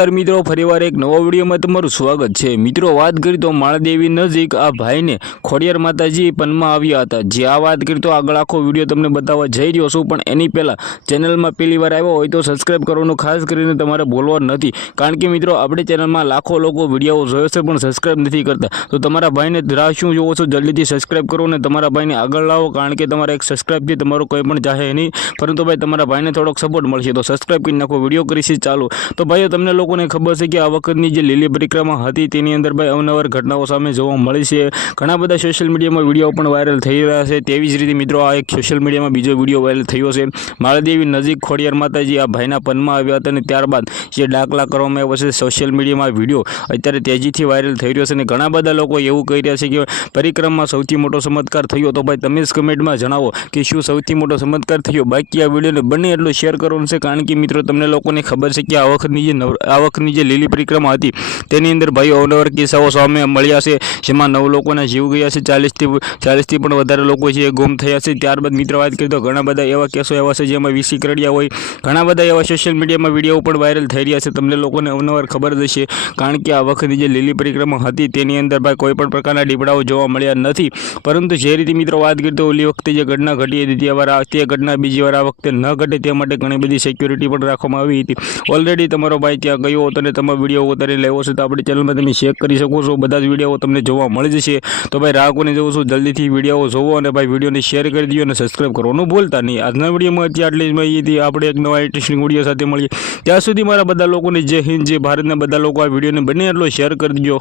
નમસ્કાર મિત્રો, ફરીવાર એક નવા વિડીયોમાં તમારું સ્વાગત છે। મિત્રો વાત કરી તો માળદેવી નજીક આ ભાઈને ખોડિયાર માતાજી પનમાં આવ્યા હતા। જે આ વાત કરી તો આગળ આખો વિડીયો તમને બતાવવા જઈ રહ્યો છું, પણ એની પહેલાં ચેનલમાં પહેલી વાર આવ્યો હોય તો સબસ્ક્રાઇબ કરવાનું ખાસ કરીને તમારે ભૂલવાનું નથી, કારણ કે મિત્રો આપણી ચેનલમાં લાખો લોકો વિડીયો જોયો છે પણ સબસ્ક્રાઇબ નથી કરતા। તો તમારા ભાઈને રાહ શું જોવો છો, જલ્દીથી સબસ્ક્રાઇબ કરો અને તમારા ભાઈને આગળ લાવો, કારણ કે તમારા એક સબસ્ક્રાઇબથી તમારું કંઈ પણ જાહે નહીં, પરંતુ ભાઈ તમારા ભાઈને થોડોક સપોર્ટ મળશે। તો સબસ્ક્રાઇબ કરી નાખો। વિડીયો કરીશી ચાલુ। તો ભાઈઓ તમને લોકોને ખબર છે કે આ વખતની જે લીલી પરિક્રમા હતી તેની અંદર ભાઈ અવનવર ઘટનાઓ સામે જોવા મળી છે। ઘણા બધા સોશિયલ મીડિયામાં વિડીયો પણ વાયરલ થઈ રહ્યા છે। તેવી જ રીતે મિત્રો આ એક સોશિયલ મીડિયામાં બીજો વિડીયો વાયરલ થયો છે। માળદેવી નજીક ખોડિયાર માતાજી આ ભાઈના પનમાં આવ્યા હતા અને ત્યારબાદ જે દાખલા કરવામાં આવ્યો છે સોશિયલ મીડિયામાં વિડીયો અત્યારે તેજીથી વાયરલ થઈ રહ્યો છે અને ઘણા બધા લોકો એવું કહી રહ્યા છે કે પરિક્રમામાં સૌથી મોટો ચમત્કાર થયો। તો ભાઈ તમે જ કમેન્ટમાં જણાવો કે શું સૌથી મોટો ચમત્કાર થયો। બાકી આ વિડીયોને બને એટલો શેર કરવાનું છે, કારણ કે મિત્રો તમને લોકોને ખબર છે કે આ વખતની જે લીલી પરિક્રમા હતી તેની અંદર ભાઈઓ અવનવર કિસ્સાઓ સામે મળ્યા છે, જેમાં 9 લોકોના જીવ ગયા છે, 40થી પણ વધારે લોકો છે ગુમ થયા છે। ત્યારબાદ મિત્રો વાત કરીએ તો ઘણા બધા એવા કેસો એવા છે જેમાં વીસી કરડિયા હોય, ઘણા બધા એવા સોશિયલ મીડિયામાં વિડીયો પણ વાયરલ થઈ રહ્યા છે। તમને લોકોને અવનવર ખબર જ હશે, કારણ કે આ વખતની જે લીલી પરિક્રમા હતી તેની અંદર ભાઈ કોઈ પણ પ્રકારના દીપડાઓ જોવા મળ્યા નથી, પરંતુ જે રીતે મિત્રો વાત કરીએ તો ઓલી વખતે જે ઘટના ઘટી હતી તે ઘટના બીજી વાર આ વખતે ન ઘટે તે માટે ઘણી બધી સિક્યોરિટી પણ રાખવામાં આવી હતી। ઓલરેડી તમારો ભાઈ ત્યાં ગયો હતો અને તમે વિડીયો ઉતારી લેવો છે તો આપણી ચેનલમાં તમે ચેક કરી શકો છો, બધા જ વિડીયો તમને જોવા મળી જશે। તો ભાઈ રાહ કોને જોઉં છું, જલ્દીથી વિડીયો જોવો અને ભાઈ વિડીયોને શેર કરી દો અને સબસ્ક્રાઇબ કરવાનું ભૂલતા નહીં। આજના વિડીયોમાં આટલી જ માહિતી, આપણે એક નવા ઇન્ટરેસ્ટિંગ વિડીયો સાથે મળીએ, ત્યાં સુધી મારા બધા લોકોને જય હિન્દ, જય ભારતના બધા લોકો આ વિડીયોને બને એટલો શેર કરી દો।